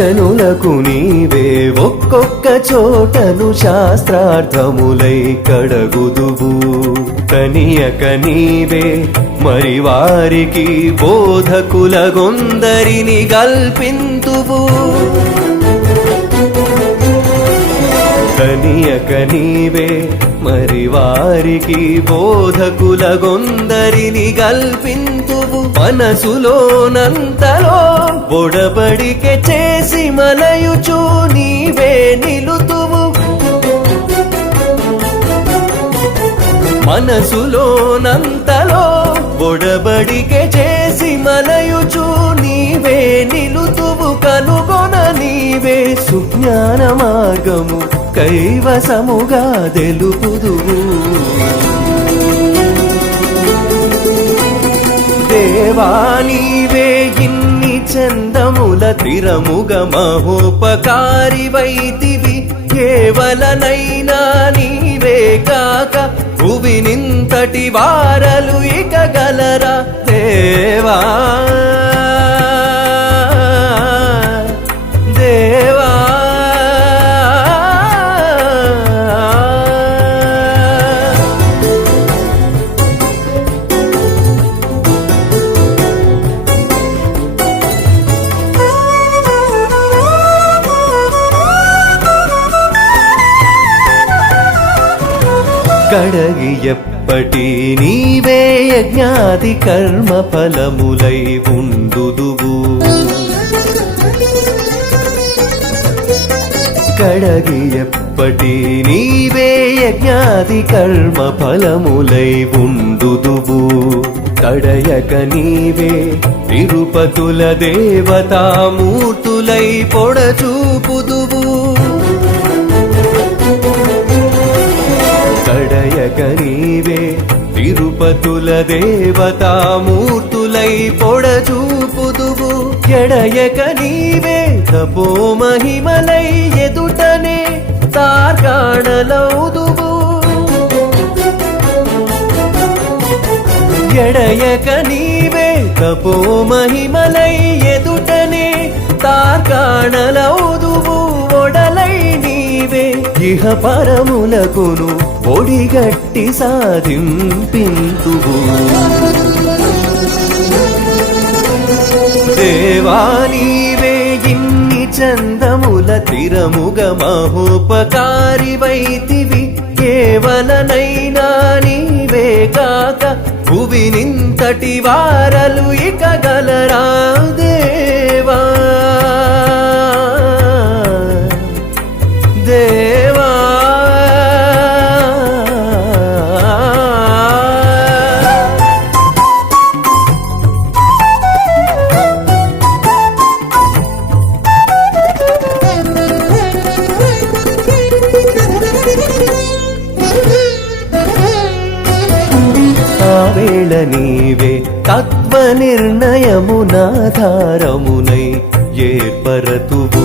జనులకు నీవే ఒక్కొక్క చోటను శాస్త్రార్థములై కడగుదువు. కనియక నీవే మరి వారికి బోధకులగొందరిని గల్పింతువు. కనియక నీవే మరి వారికి బోధకులగొందరిని గల్పింతువు. మనసులోనంతలో బొడబడికె చేసి మలయుచు నీవే నిలుతువు. మనసులోనంతలో బొడబడికె చేసి మలయుచు నీవే నిలుతువు. కనుగొన నీవే సుజ్ఞాన మార్గము కైవసముగా తెలుపుదువు. దేవా నీవే ఇన్ని చందముల తిరముగ మహోపకారివైతివి. కేవలనైనా నీవే కాక భువినింతటి వారలు ఇక గలరా దేవా దేవా. కడగి ఎప్పటి నీవే యజ్ఞాది కర్మ ఫలములై ఉండుదువు. కడగి ఎప్పటి నీవే యజ్ఞాది కర్మ ఫలములై ఉండుదువు. కడయక నీవే తిరుపతుల దేవతామూర్తులై పొడచూపుదువు. కడయక నీవే తిరుపతుల దేవతామూర్తులై పొడచూపుదువు. ఎడయక నీవే తపో మహిమలై ఎదుటనే తార్కాణలౌదువు. ఎడయక నీవే తపో మహిమలై ఎదుటనే తార్కాణలౌదువు. ఒడలై నీవే ఇహ పరములకును ఒడిగట్టి సాధింపింతువు. దేవా నీవే ఇన్ని చందముల తిరముగ మహోపకారివైతివి. కేవలనైనా నీవే కాక భువినింతటి వారలు ఇక గలరా దేవా దేవా. ఆవేళ నీవే తత్వ నిర్ణయమునాధారమునై ఏర్పరతువు.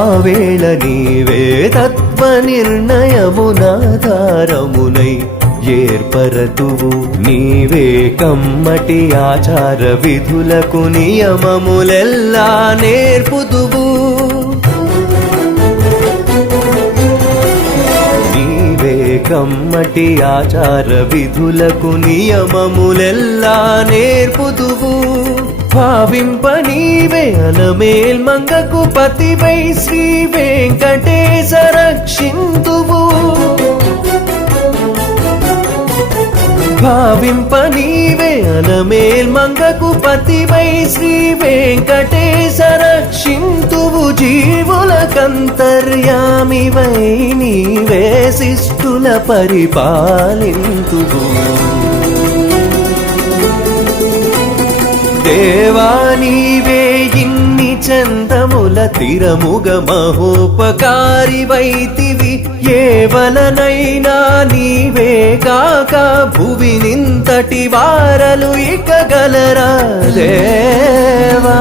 ఆవేళ నీవే తత్వ నిర్ణయమునాధారమునై ఏర్పరతువు. నీవే కమ్మటి ఆచార విధులకు నియమములెల్లా నేర్పుదువు. నీవే కమ్మటి ఆచార విధులకు నియమములెల్లా నేర్పుదువు. భావింప నీవే అలమేల్ మంగకు పతివై శ్రీ వెంకటేశ రక్షింతువు. భావింప నీవే అలమేల్ మంగకు పతివై శ్రీ వెంకటేశ రక్షింతువు. జీవులకంతర్యామివై నీవే శిష్టుల పరిపాలింతువు. దేవా నీవే ఇన్ని చందముల తిరముగ మహోపకారివైతివి. ఏవలనైనా నీవే కాక భువినింతటి వారలు ఇక గలరా దేవా.